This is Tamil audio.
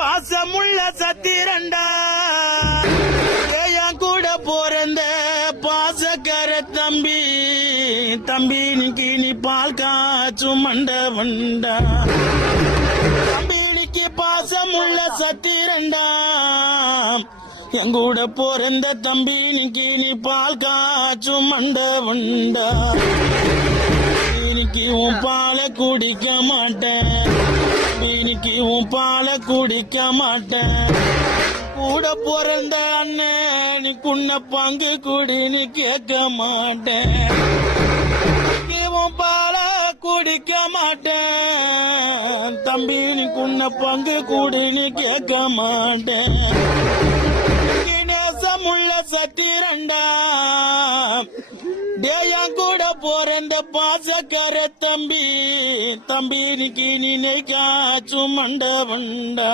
பாசமுள்ள சத்திரண்டா என் கூட போறந்த பாசக்கார தம்பி தம்பி நீ பால் காச்சும் மண்டவண்டா தம்பி பாசமுள்ள சத்திரண்டா என் கூட போறந்த தம்பி நீ பால் காச்சும் மண்டவண்டா இன்னைக்கு உன் பாலை குடிக்க மாட்டேன் இன்னைக்கு உன் பாலை குடிக்க மாட்டேன் கூட பிறந்த அண்ணன் நீ குன்ன பங்கு குடின்னு கேட்க மாட்டேன் உன் பாலை குடிக்க மாட்டேன் தம்பி நீ குன்ன பங்கு குடின்னு கேட்க மாட்டேன் நேசமுள்ள சத்திரண்டா என் கூட போறந்த பாசக்கார தம்பி தம்பி நீ காச்சும் மண்டவண்டா